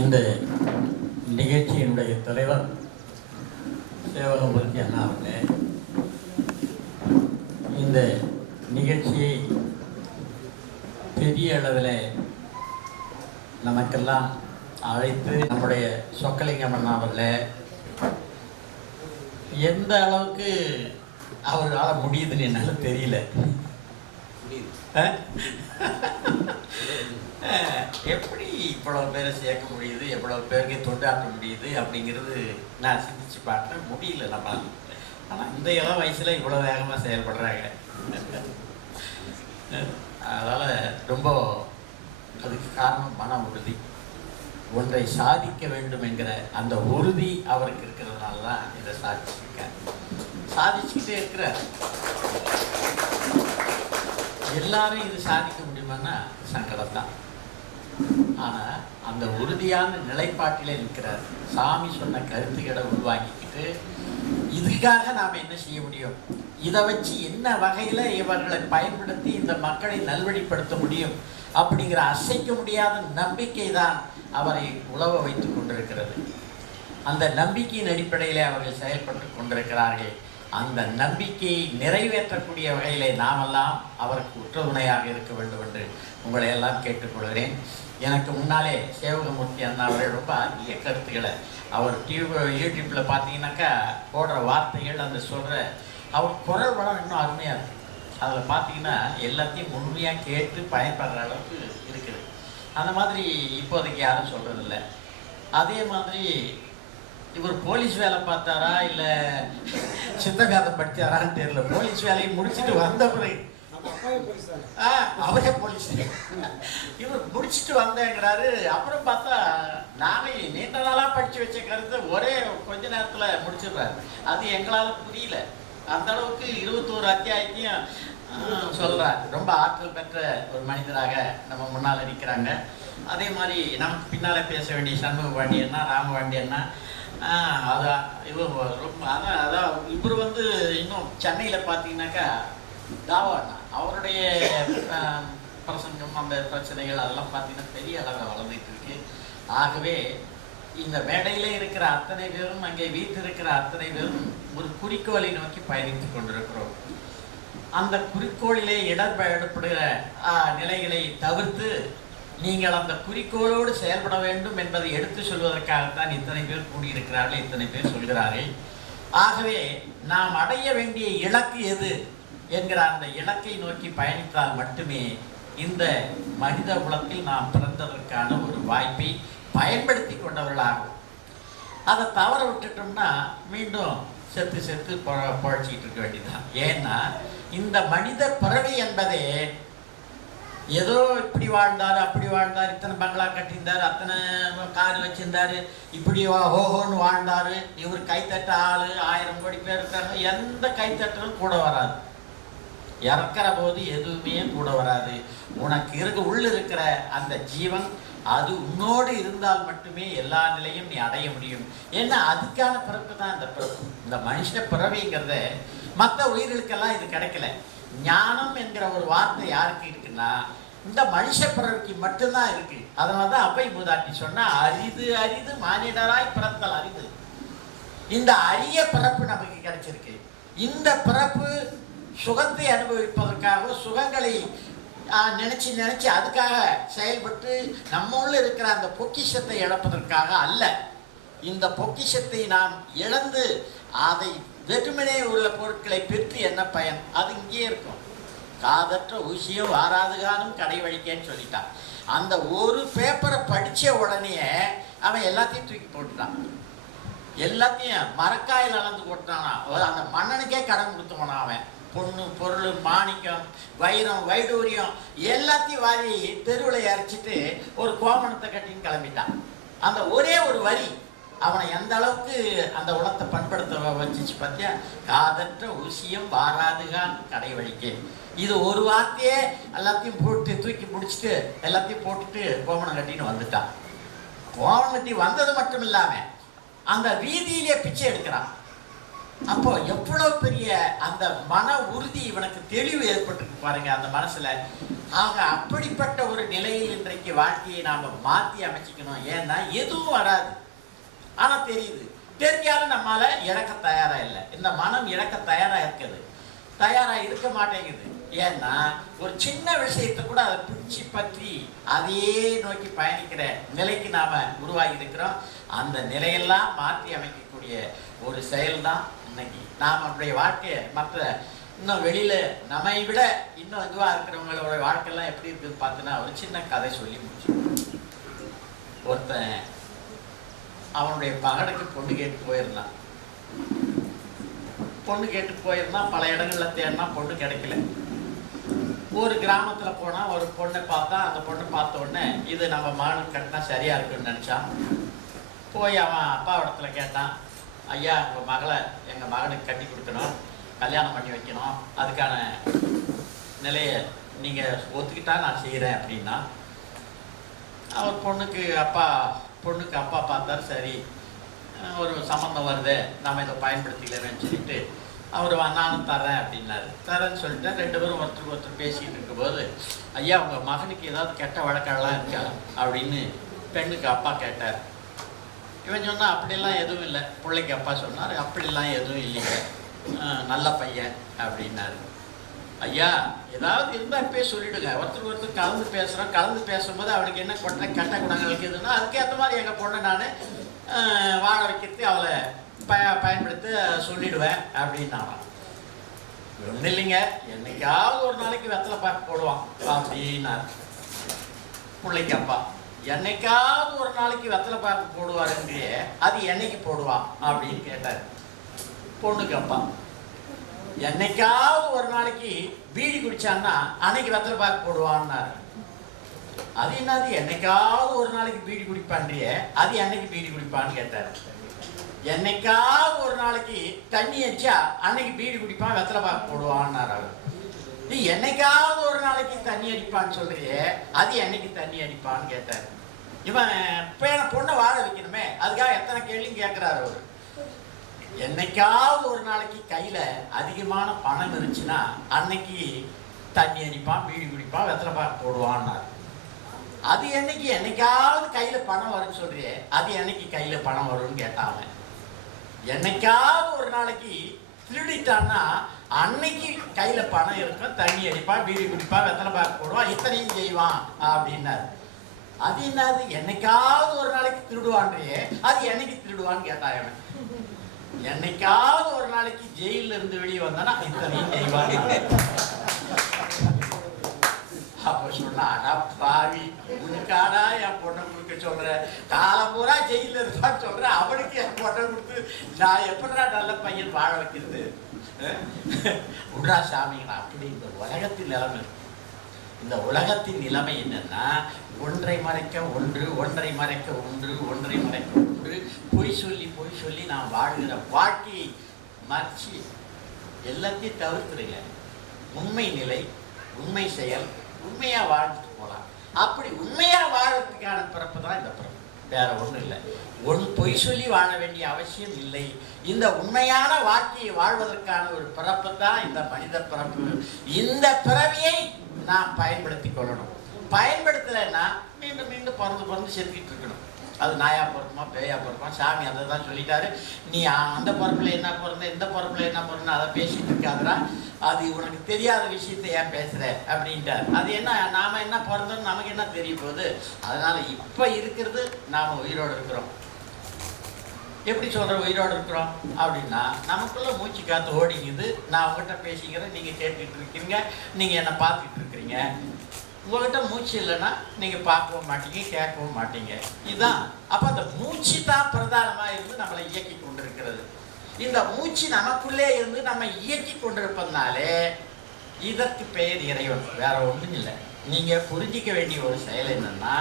இந்த நிகழ்ச்சியினுடைய தலைவர் சேவகமூர்த்தி அண்ணா அவர்களே, இந்த நிகழ்ச்சியை பெரிய அளவில் நமக்கெல்லாம் அழைத்து நம்முடைய சொக்கலிங்கம் அண்ணா அவர்களே எந்த அளவுக்கு அவர்களால் முடியுதுன்னு என்னால் தெரியல. எப்படி இவ்வளவு பேரை சேர்க்க முடியுது, எவ்வளவு பேருக்கு தொண்டாற்ற முடியுது அப்படிங்கிறது நான் சிந்திச்சு பார்த்தேன். முடியல நம்மளால். ஆனால் இந்த இளம் வயசுல இவ்வளோ வேகமாக செயல்படுறாங்க. அதனால் ரொம்ப அதுக்கு காரணம் மன உறுதி. ஒன்றை சாதிக்க வேண்டும் என்கிற அந்த உறுதி அவருக்கு இருக்கிறதுனால தான் இதை சாதிச்சிருக்கார். சாதிச்சுக்கிட்டே இருக்கிறார். எல்லாரும் இது சாதிக்க முடியுமான்னா சங்கடம் தான். ஆனால் அந்த உறுதியான நிலைப்பாட்டிலே இருக்கிறார். சாமி சொன்ன கருத்துக்களை உள்வாங்கிக்கிட்டு இதுக்காக நாம் என்ன செய்ய முடியும், இதை வச்சு என்ன வகையில் இவர்களை பயன்படுத்தி இந்த மக்களை நல்வழிப்படுத்த முடியும் அப்படிங்கிற அசைக்க முடியாத நம்பிக்கை தான் அவரை உழவ வைத்து கொண்டிருக்கிறது. அந்த நம்பிக்கையின் அடிப்படையிலே அவர்கள் செயல்பட்டு கொண்டிருக்கிறார்கள். அந்த நம்பிக்கையை நிறைவேற்றக்கூடிய வகையிலே நாமெல்லாம் அவருக்கு உற்றுதுணையாக இருக்க வேண்டும் என்று உங்களை எல்லாம் கேட்டுக்கொள்கிறேன். எனக்கு முன்னாலே சேவகமூர்த்தி அண்ணா அவர்கள் ரொம்ப அரிய கருத்துக்களை அவர் யூடியூப்பில் பார்த்தீங்கன்னாக்கா போடுற வார்த்தைகள், அந்த சொல்கிற அவர் குரல் வளம் இன்னும் அருமையாக இருக்குது. அதில் பார்த்தீங்கன்னா எல்லாத்தையும் முழுமையாக கேட்டு பயன்படுற அளவுக்கு இருக்குது. அந்த மாதிரி இப்போதைக்கு யாரும் சொல்கிறதில்ல. அதே மாதிரி இவர் போலீஸ் வேலை பார்த்தாரா இல்லை சித்தகாதை படித்தாரான்னு தெரியல. போலீஸ் வேலையை முடிச்சுட்டு வந்த பிறகு அவரே போலீஸ் இவர் முடிச்சுட்டு வந்தேங்கிறாரு. அப்புறம் பார்த்தா நாங்கள் நீண்ட நாளாக படித்து வச்ச கருத்தை ஒரே கொஞ்ச நேரத்தில் முடிச்சிடுறாரு. அது எங்களால் புரியல. அந்த அளவுக்கு 21 அத்தியாயத்தையும் சொல்கிறார். ரொம்ப ஆற்றல் பெற்ற ஒரு மனிதராக நம்ம முன்னால் நிற்கிறாங்க. அதே மாதிரி நமக்கு பின்னால் பேச வேண்டிய சண்முக பாண்டியன்னா, ராமபாண்டியன்னா, அதான் இவர் ரொம்ப அதான் இவர் இன்னும் சென்னையில் பார்த்தீங்கன்னாக்கா தாவாண்ணா அவருடைய பிரசங்கம், அந்த பிரச்சனைகள் அதெல்லாம் பார்த்தீங்கன்னா பெரிய அளவில் வளர்ந்துட்டு இருக்கு. ஆகவே இந்த மேடையில் இருக்கிற அத்தனை பேரும், அங்கே வீட்டு இருக்கிற அத்தனை பேரும் ஒரு குறிக்கோளை நோக்கி பயணித்து கொண்டிருக்கிறோம். அந்த குறிக்கோளிலே இடர்படுகிற நிலைகளை தவிர்த்து நீங்கள் அந்த குறிக்கோளோடு செயல்பட வேண்டும் என்பதை எடுத்து சொல்வதற்காகத்தான் இத்தனை பேர் கூடியிருக்கிறார்கள், இத்தனை பேர் சொல்கிறார்கள். ஆகவே நாம் அடைய வேண்டிய இலக்கு எது என்கிற அந்த இலக்கை நோக்கி பயணித்தால் மட்டுமே இந்த மனித குலத்தில் நாம் பிறந்ததற்கான ஒரு வாய்ப்பை பயன்படுத்தி கொண்டவர்களாகும். அதை தவற விட்டுட்டோம்னா மீண்டும் செத்து செத்து பொழைச்சிக்கிட்டு இருக்க வேண்டியதுதான். ஏன்னா இந்த மனித பிறவி என்பதே ஏதோ இப்படி வாழ்ந்தார், அப்படி வாழ்ந்தார், இத்தனை பங்களா கட்டியிருந்தார், அத்தனை கார் வச்சிருந்தார், இப்படி ஹோஹோன்னு வாழ்ந்தார், இவர் கைத்தட்ட ஆள் 1000 கோடி பேர் இருக்காங்க, எந்த கைத்தட்டலும் கூட வராது. இறக்கிற போது எதுவுமே கூட வராது. உனக்கு உள்ள இருக்கிற அந்த ஜீவன் அது உன்னோடு இருந்தால் மட்டுமே எல்லா நிலையும் நீ அடைய முடியும். ஏன்னா அதுக்கான பிறப்பு தான் இந்த பிறப்பு. இந்த மனுஷ பிறவிங்கிறத மற்ற உயிர்களுக்கெல்லாம் இது கிடைக்கல. ஞானம் என்கிற ஒரு வார்த்தை யாருக்கு இருக்குன்னா இந்த மனுஷ பிறவிக்கு மட்டும்தான் இருக்கு. அதனால தான் அப்பை மூதாட்டி சொன்னா அரிது அரிது மானிடராய் பிறத்தல் அரிது. இந்த அரிய பிறப்பு நமக்கு கிடைச்சிருக்கு. இந்த பிறப்பு சுகத்தை அனுபவிப்பதற்காக, சுகங்களை நினைச்சு நினைச்சு அதுக்காக செயல்பட்டு நம்முள்ள இருக்கிற அந்த பொக்கிஷத்தை இழப்பதற்காக அல்ல. இந்த பொக்கிஷத்தை நாம் இழந்து அதை வெறுமனே உள்ள பொருட்களை பெற்று என்ன பயன்? அது இங்கே இருக்கும். காதற்ற ஊசியும் வாராதுகானும் கடை வழிக்கேன்னு சொல்லிட்டான். அந்த ஒரு பேப்பரை படித்த உடனே அவன் எல்லாத்தையும் தூக்கி போட்டுட்டான். எல்லாத்தையும் மரக்காயில் அளந்து போட்டானா. அந்த மன்னனுக்கே கடன் கொடுத்தவனா அவன். பொண்ணு, பொருள், மாணிக்கம், வைரம், வைடூரியம் எல்லாத்தையும் வாரி தெருவில் இறைச்சிட்டு ஒரு கோமணத்தை கட்டின்னு கிளம்பிட்டான். அந்த ஒரே ஒரு வரி அவனை எந்த அளவுக்கு அந்த உலகத்தை பண்படுத்த வச்சிச்சு பார்த்தியா? காதற்ற ஊசியம் வாராதுகான் கடை வழிக்கே. இது ஒரு வார்த்தையே எல்லாத்தையும் போட்டு தூக்கி முடிச்சுட்டு எல்லாத்தையும் போட்டுட்டு கோமணம் கட்டின்னு வந்துட்டான். கோமணம் கட்டி வந்தது மட்டும் இல்லாமல் அந்த வீதியிலே பிச்சை எடுக்கிறான். அப்போ எவ்வளவு பெரிய அந்த மன உறுதி இவனுக்கு தெளிவு ஏற்பட்டிருக்கு பாருங்க அந்த மனசுல. ஆக அப்படிப்பட்ட ஒரு நிலையில் இன்றைக்கு வாழ்க்கையை நாம மாற்றி அமைச்சிக்கணும். ஏன்னா எதுவும் வராது, ஆனா தெரியுது. தெரிஞ்சாலும் நம்மால இழக்க தயாரா இல்லை. இந்த மனம் இழக்க தயாரா இருக்குது, தயாரா இருக்க மாட்டேங்குது. ஏன்னா ஒரு சின்ன விஷயத்தை கூட அதை பிடிச்சி பற்றி அதையே நோக்கி பயணிக்கிற நிலைக்கு நாம உருவாகி இருக்கிறோம். அந்த நிலையெல்லாம் மாற்றி அமைக்கக்கூடிய ஒரு செயல் தான் இன்னைக்கு நாம் நம்முடைய வாழ்க்கையை மற்ற இன்னும் வெளியில நம்மை விட இன்னும் இதுவாக இருக்கிறவங்களோட வாழ்க்கையெல்லாம் எப்படி இருக்குதுன்னு பார்த்தோன்னா ஒரு சின்ன கதை சொல்லி முடிச்சு. ஒருத்தன் அவனுடைய மகனுக்கு பொண்ணு கேட்டு போயிருந்தான். பொண்ணு கேட்டு போயிருந்தான், பல இடங்கள்ல தேடினா பொண்ணு கிடைக்கல. ஒரு கிராமத்துல போனா ஒரு பொண்ணை பார்த்தா, அந்த பொண்ணை பார்த்த உடனே இது நம்ம மகனுக்கு கட்டினா சரியா இருக்குன்னு நினைச்சான். போய் அவன் அப்பா இடத்துல கேட்டான், ஐயா உங்கள் மகளை எங்கள் மகனுக்கு கட்டி கொடுக்கணும், கல்யாணம் பண்ணி வைக்கணும், அதுக்கான நிலையை நீங்கள் ஒத்துக்கிட்டா நான் செய்கிறேன் அப்படின்னா. அவர் பொண்ணுக்கு அப்பா பார்த்தாரு, சரி ஒரு சம்மந்தம் வருது, நாம் இதை பயன்படுத்திக்கலன்னு சொல்லிட்டு அவர் நானும் தரேன் அப்படின்னாரு. தரேன்னு சொல்லிட்டு ரெண்டு பேரும் ஒருத்தருக்கு ஒருத்தர் பேசிக்கிட்டு இருக்கும்போது, ஐயா உங்கள் மகனுக்கு ஏதாவது கெட்ட வழக்கெல்லாம் இருக்கா அப்படின்னு பெண்ணுக்கு அப்பா கேட்டார். இவன் சொன்னால் அப்படிலாம் எதுவும் இல்லை. பிள்ளைக்கு அப்பா சொன்னார், அப்படிலாம் எதுவும் இல்லைங்க, நல்ல பையன் அப்படின்னாரு. ஐயா ஏதாவது இருந்தால் இப்பயே சொல்லிவிடுங்க, ஒருத்தருக்கு ஒருத்தர் கலந்து பேசும்போது அவனுக்கு என்ன கெட்ட குணங்கள் இருக்குதுன்னா அதுக்கேற்ற மாதிரி எங்கள் பொண்ணை நான் வாழ வைக்கிறது அவளை பயன்படுத்த சொல்லிடுவேன் அப்படின்னாரான். ஒன்றும் இல்லைங்க, என்னைக்காவது ஒரு நாளைக்கு வெத்தலை பாக்கு போடுவான் அப்படின்னாரு பிள்ளைக்கு அப்பா. என்னைக்காவது ஒரு நாளைக்கு வெத்தலை பாக்கு போடுவாருன்றே, அது என்னைக்கு போடுவான் அப்படின்னு கேட்டார் பொண்ணுக்கு அப்பா. என்னைக்காவது ஒரு நாளைக்கு பீடி குடிச்சான்னா அன்னைக்கு வெத்தலை பாக்கு போடுவான்னாரு. அது என்னது என்னைக்காவது ஒரு நாளைக்கு பீடி குடிப்பான்றியே, அது என்னைக்கு பீடி குடிப்பான்னு கேட்டார். என்னைக்காவது ஒரு நாளைக்கு தண்ணி அடிச்சா அன்னைக்கு பீடி குடிப்பான் வெத்தலை பாக்கு போடுவான்னாரு அவர். நீ என்னைக்காவது ஒரு நாளைக்கு தண்ணி அடிப்பான்னு சொல்றியே, அது என்னைக்கு தண்ணி அடிப்பான்னு கேட்டார். இவன் பொண்ணை வாழ வைக்கணுமே, அதுக்காக எத்தனை கேள்வியும் கேட்கிறாரு அவரு. என்னைக்காவது ஒரு நாளைக்கு கையில அதிகமான பணம் இருந்துச்சுன்னா அன்னைக்கு தண்ணி அடிப்பான், பீடி குடிப்பான், வெத்தலை பாக்கு போடுவான்னாரு. அது என்னைக்காவது கையில பணம் வரும்னு சொல்றியே, அது என்னைக்கு கையில பணம் வரும்னு கேட்டாங்க. என்னைக்காவது ஒரு நாளைக்கு திருடிட்டான்னா அன்னைக்கு கையில பணம் இருக்கும், தண்ணி அடிப்பான், பீடி குடிப்பான், வெத்தலை பாக்கு போடுவான், இத்தனையும் செய்வான் அப்படின்னாரு. அது என்னது என்னைக்காவது ஒரு நாளைக்கு திருடுவான்றியே, அது என்னைக்கு திருடுவான்னு கேட்டாங்க. என்னைக்காவது ஒரு நாளைக்கு ஜெயில இருந்து வெளியே வந்தானா இத்தனையும் செய்வான். அப்ப சொன்னா, அடா பாவி, உனக்காடா என் பொண்ணை கொடுக்க சொல்ற, காலம் பூரா ஜெயில இருப்பான்னு சொல்ற, அவனுக்கு என் பொண்ணை கொடுத்து நான் எப்படா நல்ல பையன் வாழ வைக்கிறது? உடா சாமிங்களா. அப்படி இந்த உலகத்தின் நிலைமை, இந்த உலகத்தின் நிலைமை என்னன்னா, ஒன்றை மறைக்க ஒன்று, ஒன்றை மறைக்க ஒன்று, ஒன்றை மறைக்க ஒன்று, பொய் சொல்லி நாம் வாழ்கிற வாழ்க்கையை மறைச்சி எல்லாத்தையும் தவிர்த்துருங்க. உண்மை நிலை, உண்மை செயல், உண்மையா வாழ்ந்துட்டு போகலாம். அப்படி உண்மையா வாழறதுக்கான பிறப்பு தான் இந்த பிறப்பு, வேற ஒன்றும் இல்லை. பொய் சொல்லி வாழ வேண்டிய அவசியம் இல்லை. இந்த உண்மையான வாழ்க்கையை வாழ்வதற்கான ஒரு பிறப்பு தான் இந்த மனித பிறப்பு. இந்த பிறவியை நாம் பயன்படுத்தி கொள்ளணும். பயன்படுத்தலைன்னா மீண்டும் மீண்டும் பிறந்து செலுத்திட்டு இருக்கணும். அது நாயா பிறக்குமா பேயா பிறக்குமா, சாமி அதை தான் சொல்லிட்டாரு. நீ அந்த பிறப்புல என்ன பிறந்த, இந்த பிறப்புல என்ன பிறந்த அதை பேசிட்டு இருக்காதுரா, அது உனக்கு தெரியாத விஷயத்தை ஏன் பேசுற அப்படின்ட்டார். அது என்ன, நாம என்ன பிறந்தோம்னு நமக்கு என்ன தெரிய போகுது? அதனால இப்ப இருக்கிறது நாம உயிரோடு இருக்கிறோம். எப்படி சொல்ற உயிரோடு இருக்கிறோம் அப்படின்னா, நமக்குள்ள மூச்சு காத்து ஓடிக்குது, நான் உங்ககிட்ட பேசிக்கிறேன், நீங்க கேட்டுக்கிட்டு இருக்கீங்க, நீங்க என்ன பார்த்துக்கிட்டு இருக்கிறீங்க. உங்ககிட்ட மூச்சு இல்லைன்னா நீங்க பார்க்கவும் மாட்டீங்க, கேட்கவும் மாட்டீங்க. இதுதான். அப்ப அந்த மூச்சு தான் பிரதானமா இருந்து நம்மளை இயக்கி கொண்டிருக்கிறது. இந்த மூச்சு நமக்குள்ளே இருந்து நம்ம இயக்கி கொண்டிருப்பதுனாலே இதற்கு பெயர் இறைவன், வேற ஒன்றும் இல்லை. நீங்க புரிஞ்சிக்க வேண்டிய ஒரு செயல் என்னன்னா,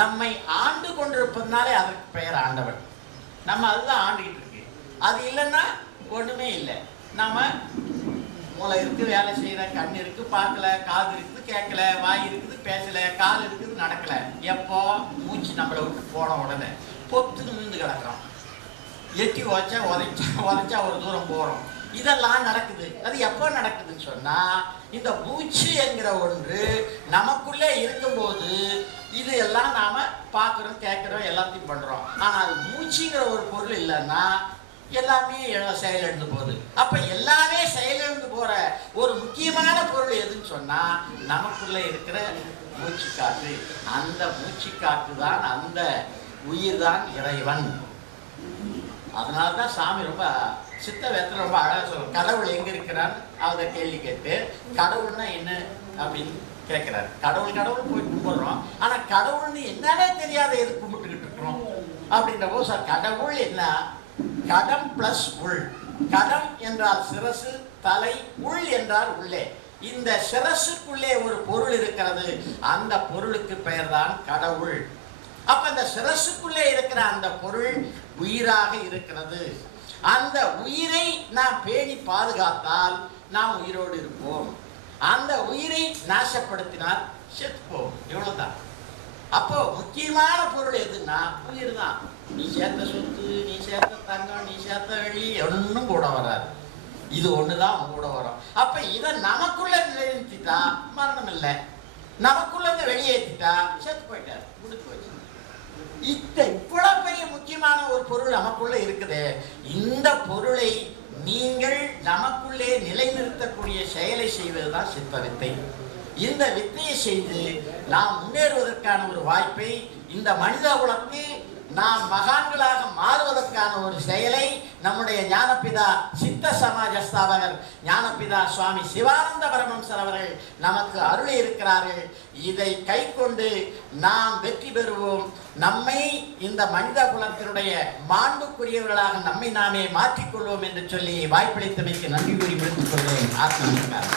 நம்மை ஆண்டு கொண்டிருப்பதுனாலே அதற்கு பெயர் ஆண்டவன். நம்ம அதுதான் ஆண்டுகிட்டு இருக்கு. அது இல்லைன்னா ஒண்ணுமே இல்லை. நாம மூளை இருக்கு, வேலை செய்யற, கண் இருக்கு, பார்க்கல, காது இருக்குது, கேட்கல, வாய் இருக்குது, பேசல, கால் இருக்குது, நடக்கல. எப்போ மூச்சு நம்மளை விட்டு போன உடனே பொத்துன்னு விழுந்து கிடக்கிறோம். எட்டி உதச்சா உதைச்சா ஒரு தூரம் போகிறோம். இதெல்லாம் நடக்குது. அது எப்போ நடக்குதுன்னு சொன்னா, இந்த மூச்சு என்கிற ஒன்று நமக்குள்ளே இருக்கும்போது இது எல்லாம் நாம பார்க்குறோம், கேட்குறோம், எல்லாத்தையும் பண்றோம். ஆனால் அது மூச்சுங்கிற ஒரு பொருள் இல்லைன்னா எல்லாமே செயலிழந்து போகுது. அப்ப எல்லாமே செயலிழந்து போற ஒரு முக்கியமான பொருள் எதுன்னு சொன்னா நமக்குள்ள இருக்கிற மூச்சு காற்று. அந்த மூச்சு காற்று தான், அந்த உயிர் தான் இறைவன். அதனால்தான் சாமி ரொம்ப சித்த வேதத்துல ரொம்ப அழகா சொல்லுவோம். கடவுள் எங்க இருக்கிறான்னு அவரை கேள்வி கேட்டு, கடவுள்னா என்ன அப்படின்னு கேட்கிறாரு. கடவுள் போய் கும்பிடுறோம், ஆனா கடவுள்னு என்னன்னே தெரியாத எது கும்பிட்டுக்கிட்டு இருக்கிறோம் அப்படின்ற போது, சார் கடவுள் என்ன? கடம் பிளஸ் உள். கடம் என்றால் சிரசு, தலை, உள் என்றால் உள்ளே. இந்த சிரசுக்குள்ளே ஒரு பொருள் இருக்கிறது, அந்த பொருளுக்கு பெயர் தான் கடவுள். அப்ப இந்த சிரசுக்குள்ளே இருக்கிற அந்த பொருள் உயிராக இருக்கிறது. அந்த உயிரை நாம் பேணி பாதுகாத்தால் நாம் உயிரோடு இருப்போம். அந்த உயிரை நாசப்படுத்தினால் செத்துப்போம். இவ்வளவுதான். அப்போ முக்கியமான பொருள் எதுன்னா உயிர் தான். நீ சேர்த்த சொத்து, நீ சேர்த்த தங்கம், நீ சேர்த்த வெள்ளி ஒன்றும் கூட வராது. இது ஒண்ணுதான் கூட வரும். அப்ப இதை நமக்குள்ள நிலைநிறுத்திட்டா மரணம் இல்லை, நமக்குள்ள வெளியேற்றிட்டா செத்து போயிட்டார், முடிச்சு போச்சு. இவ்வளவு பெரிய முக்கியமான ஒரு பொருள் நமக்குள்ள இருக்குது. இந்த பொருளை நீங்கள் நமக்குள்ளே நிலைநிறுத்தக்கூடிய செயலை செய்வதுதான் சித்த வித்தை. இந்த வித்தையை செய்து நாம் முன்னேறுவதற்கான ஒரு வாய்ப்பை, இந்த மனித குலத்தை நாம் மகான்களாக மாறுவதற்கான ஒரு செயலை நம்முடைய ஞானபிதா சித்த சமாஜ ஸ்தாபகர் ஞானபிதா சுவாமி சிவானந்த பரமஹம்சர் அவர்கள் நமக்கு அருளி இருக்கிறார்கள். இதை கை கொண்டு நாம் வெற்றி பெறுவோம். நம்மை இந்த மனித குலத்தினுடைய மாண்புக்குரியவர்களாக நம்மை நாமே மாற்றிக்கொள்வோம் என்று சொல்லி வாய்ப்பளித்தமைக்கு நன்றி கூறி முடித்துக் கொள்வேன். ஆத்ம நமஸ்காரம்.